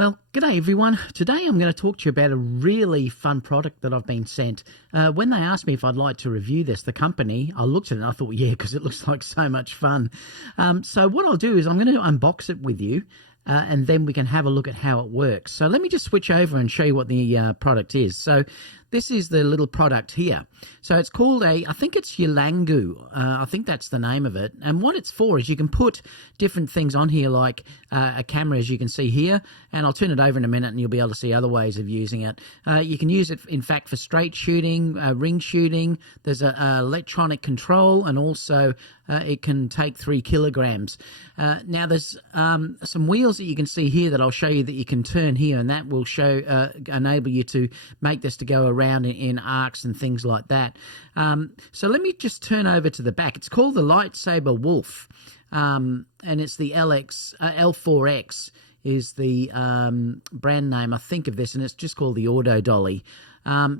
Well, g'day everyone. Today I'm going to talk to you about a really fun product that I've been sent. When they asked me if I'd like to review this, the company, I looked at it and I thought, yeah, because it looks like so much fun. So what I'll do is I'm going to unbox it with you and then we can have a look at how it works. So let me just switch over and show you what the product is. So this is the little product here. So it's called I think it's YELANGU. I think that's the name of it. And what it's for is you can put different things on here like a camera, as you can see here. And I'll turn it over in a minute and you'll be able to see other ways of using it. You can use it, in fact, for straight shooting, ring shooting. There's an electronic control, and also it can take 3 kilograms. Now there's some wheels that you can see here that I'll show you that you can turn here, and that will enable you to make this to go around in arcs and things like that. So let me just turn over to the back. It's called the Lightsaber Wolf, and it's the L4X is the brand name, I think, of this, and it's just called the Autodolly.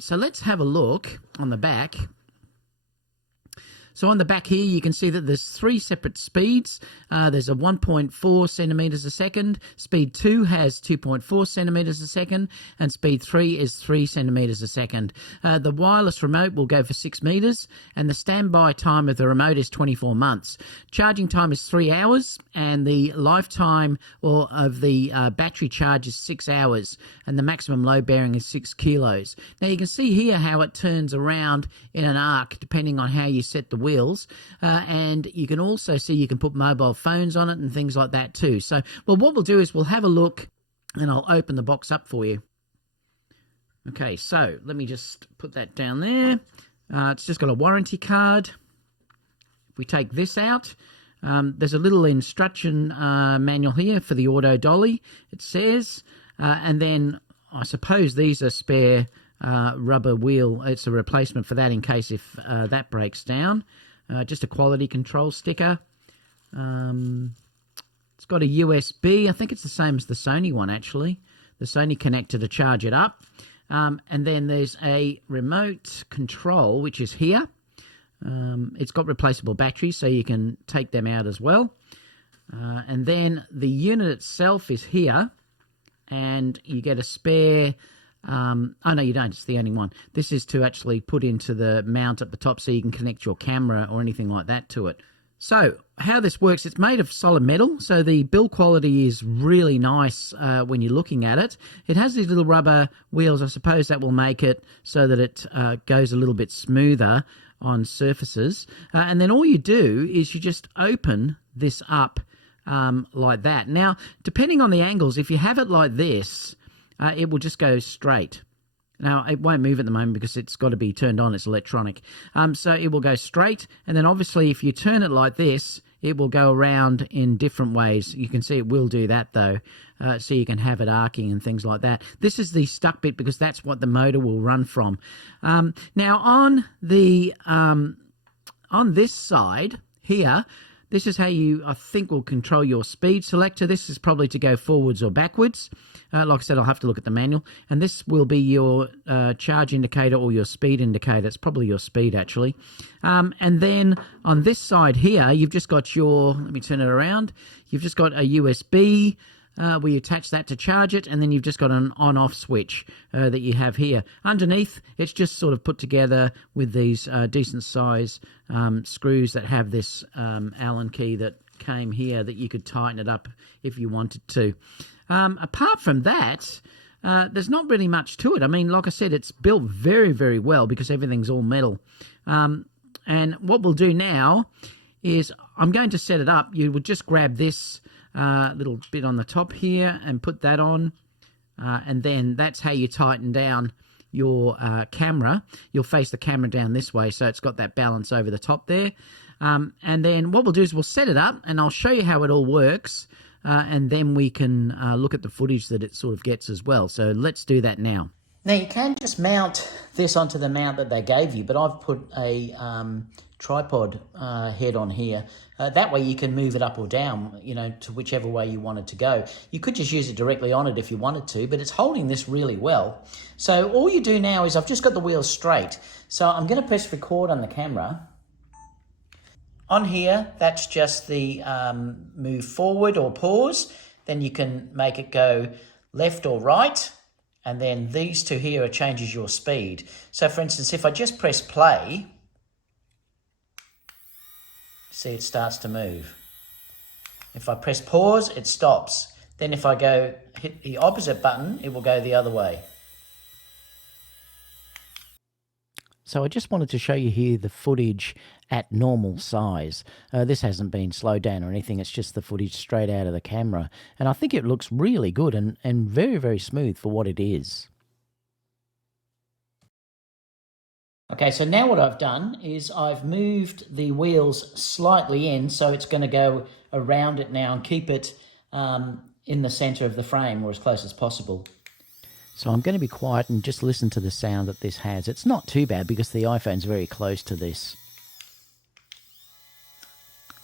So let's have a look on the back. So on the back here, you can see that there's 3 separate speeds. There's a 1.4 centimeters a second. Speed 2 has 2.4 centimeters a second. And speed 3 is 3 centimeters a second. The wireless remote will go for 6 meters. And the standby time of the remote is 24 months. Charging time is 3 hours. And the lifetime of the battery charge is 6 hours. And the maximum load bearing is 6 kilos. Now you can see here how it turns around in an arc depending on how you set the wheels, and you can also see you can put mobile phones on it and things like that too. So, well, what we'll do is we'll have a look and I'll open the box up for you. Okay, so let me just put that down there. It's just got a warranty card. If we take this out, there's a little instruction manual here for the Autodolly, it says, and then I suppose these are spare rubber wheel. It's a replacement for that in case if that breaks down. Just a quality control sticker. It's got a USB. I think it's the same as the Sony one, actually. The Sony connector to charge it up. And then there's a remote control, which is here. It's got replaceable batteries, so you can take them out as well. And then the unit itself is here. And you get a spare... oh no, you don't, it's the only one. This is to actually put into the mount at the top so you can connect your camera or anything like that to it. So how this works, it's made of solid metal, so the build quality is really nice when you're looking at it. It has these little rubber wheels. I suppose that will make it so that it goes a little bit smoother on surfaces. And then all you do is you just open this up like that. Now, depending on the angles, if you have it like this, it will just go straight. Now, it won't move at the moment because it's got to be turned on. It's electronic. So it will go straight. And then obviously if you turn it like this, it will go around in different ways. You can see it will do that though. So you can have it arcing and things like that. This is the stuck bit because that's what the motor will run from. Now on this side here, this is how you, I think, will control your speed selector. This is probably to go forwards or backwards. Like I said, I'll have to look at the manual. And this will be your charge indicator or your speed indicator. It's probably your speed, actually. And then on this side here, you've just got your, let me turn it around. You've just got a USB where you attach that to charge it, and then you've just got an on-off switch that you have here. Underneath, it's just sort of put together with these decent size screws that have this Allen key that came here that you could tighten it up if you wanted to. Apart from that, there's not really much to it. I mean, like I said, it's built very, very well because everything's all metal. And what we'll do now is I'm going to set it up. You would just grab this little bit on the top here and put that on. And then that's how you tighten down your camera. You'll face the camera down this way, so it's got that balance over the top there. And then what we'll do is we'll set it up, and I'll show you how it all works. And then we can look at the footage that it sort of gets as well. So let's do that now. Now you can just mount this onto the mount that they gave you, but I've put a tripod head on here. That way you can move it up or down, you know, to whichever way you want it to go. You could just use it directly on it if you wanted to, but it's holding this really well. So all you do now is I've just got the wheels straight. So I'm going to press record on the camera. On here, that's just the move forward or pause. Then you can make it go left or right, and then these two here changes your speed. So for instance, if I just press play, see it starts to move. If I press pause, it stops. Then if I go hit the opposite button, it will go the other way. So I just wanted to show you here the footage at normal size. This hasn't been slowed down or anything, it's just the footage straight out of the camera. And I think it looks really good and very, very smooth for what it is. Okay, so now what I've done is I've moved the wheels slightly in, so it's going to go around it now and keep it in the center of the frame or as close as possible. So I'm going to be quiet and just listen to the sound that this has. It's not too bad because the iPhone's very close to this.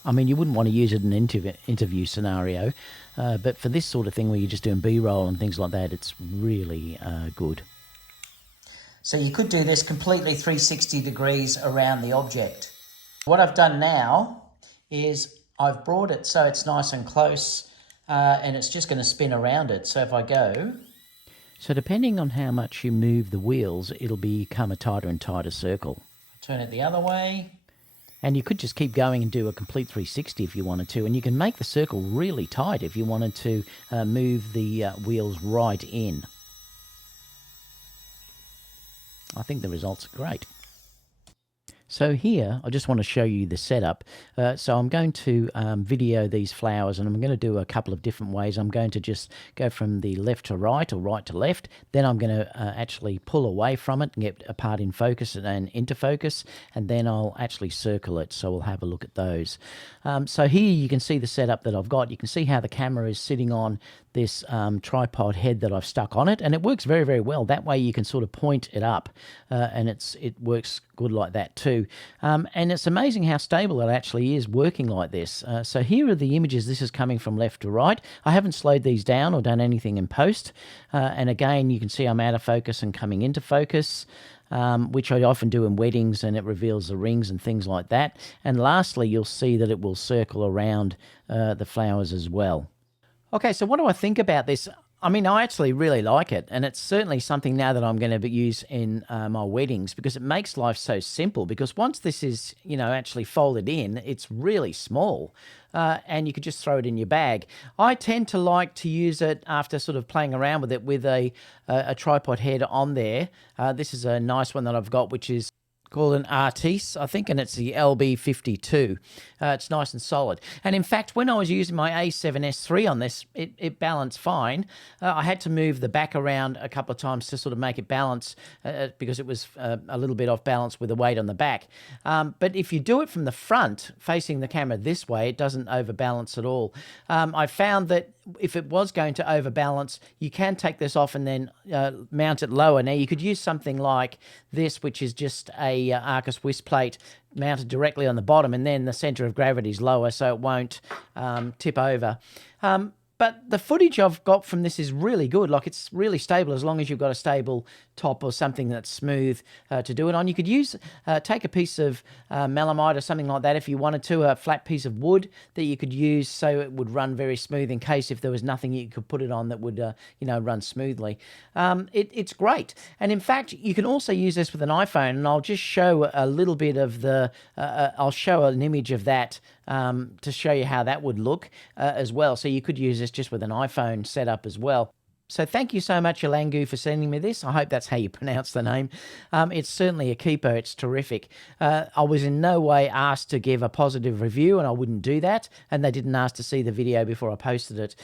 I mean, you wouldn't want to use it in an interview scenario, but for this sort of thing where you're just doing B-roll and things like that, it's really good. So you could do this completely 360 degrees around the object. What I've done now is I've brought it so it's nice and close, and it's just going to spin around it. So if I go... So depending on how much you move the wheels, it'll become a tighter and tighter circle. Turn it the other way. And you could just keep going and do a complete 360 if you wanted to. And you can make the circle really tight if you wanted to move the wheels right in. I think the results are great. So here, I just want to show you the setup. So I'm going to video these flowers, and I'm going to do a couple of different ways. I'm going to just go from the left to right or right to left. Then I'm going to actually pull away from it and get a part in focus and into focus, and then I'll actually circle it. So we'll have a look at those. So here you can see the setup that I've got. You can see how the camera is sitting on this tripod head that I've stuck on it, and it works very, very well. That way you can sort of point it up, and it works good like that too. And it's amazing how stable it actually is working like this. So here are the images. This is coming from left to right. I haven't slowed these down or done anything in post. And again, you can see I'm out of focus and coming into focus, which I often do in weddings, and it reveals the rings and things like that. And lastly, you'll see that it will circle around the flowers as well. Okay, so what do I think about this? I mean, I actually really like it, and it's certainly something now that I'm going to use in my weddings because it makes life so simple. Because once this is, actually folded in, it's really small, and you could just throw it in your bag. I tend to like to use it after sort of playing around with it with a tripod head on there. This is a nice one that I've got, which is called an Artiste, I think, and it's the LB52. It's nice and solid. And in fact, when I was using my A7S III on this, it balanced fine. I had to move the back around a couple of times to sort of make it balance because it was a little bit off balance with the weight on the back. But if you do it from the front, facing the camera this way, it doesn't overbalance at all. I found that if it was going to overbalance, you can take this off and then mount it lower. Now, you could use something like this, which is just a Arcus Swiss plate mounted directly on the bottom, and then the center of gravity is lower so it won't tip over. But the footage I've got from this is really good. Like, it's really stable as long as you've got a stable top or something that's smooth to do it on. You could take a piece of melamine or something like that if you wanted to, a flat piece of wood that you could use so it would run very smooth in case if there was nothing you could put it on that would, run smoothly. It's great. And in fact, you can also use this with an iPhone, and I'll just show a little bit of I'll show an image of that to show you how that would look as well. So you could use this just with an iPhone setup as well. So thank you so much, YELANGU, for sending me this. I hope that's how you pronounce the name. It's certainly a keeper. It's terrific. I was in no way asked to give a positive review, and I wouldn't do that. And they didn't ask to see the video before I posted it.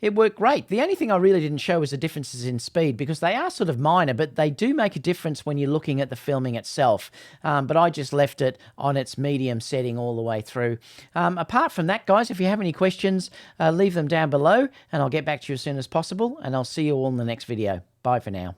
It worked great. The only thing I really didn't show was the differences in speed, because they are sort of minor, but they do make a difference when you're looking at the filming itself. But I just left it on its medium setting all the way through. Apart from that, guys, if you have any questions, leave them down below, and I'll get back to you as soon as possible. And I'll see you all in the next video. Bye for now.